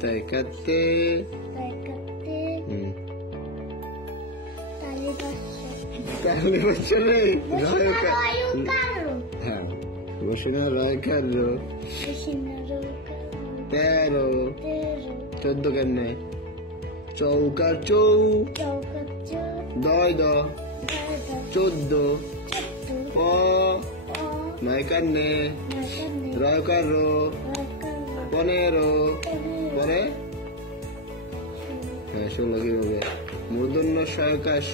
তাই কাতে তাহলে বছরে হ্যাঁ বসিনা রয় কারো 13 14 কেমনে চৌকার চৌ দয় দ 14 প নয় কান্নে রয় কারো 15 পরে হ্যাঁ 16 কিভাবে মূর্ধন্য সয়কাশ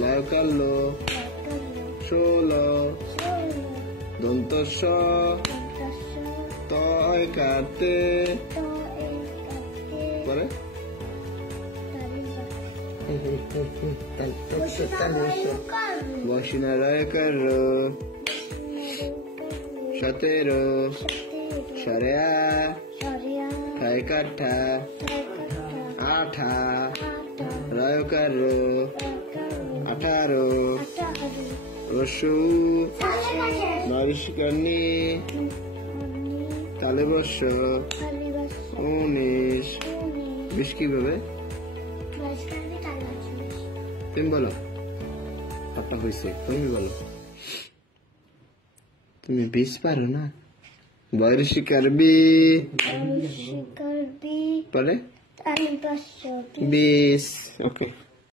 লয়কাল 16 দন্ত তয় কাতে পরে বসিনা রয় কারো 17 সরেয়া ঠাই কাঠা 18 রয় কারো 18 রসু নরিশিকানি তালে বর্ষ 19 20 কিভাবে তুমি বলো 8টা হয়েছে তুমি বলো তুমি 20 পারো না বয়সী করবি পরে 20 ওকে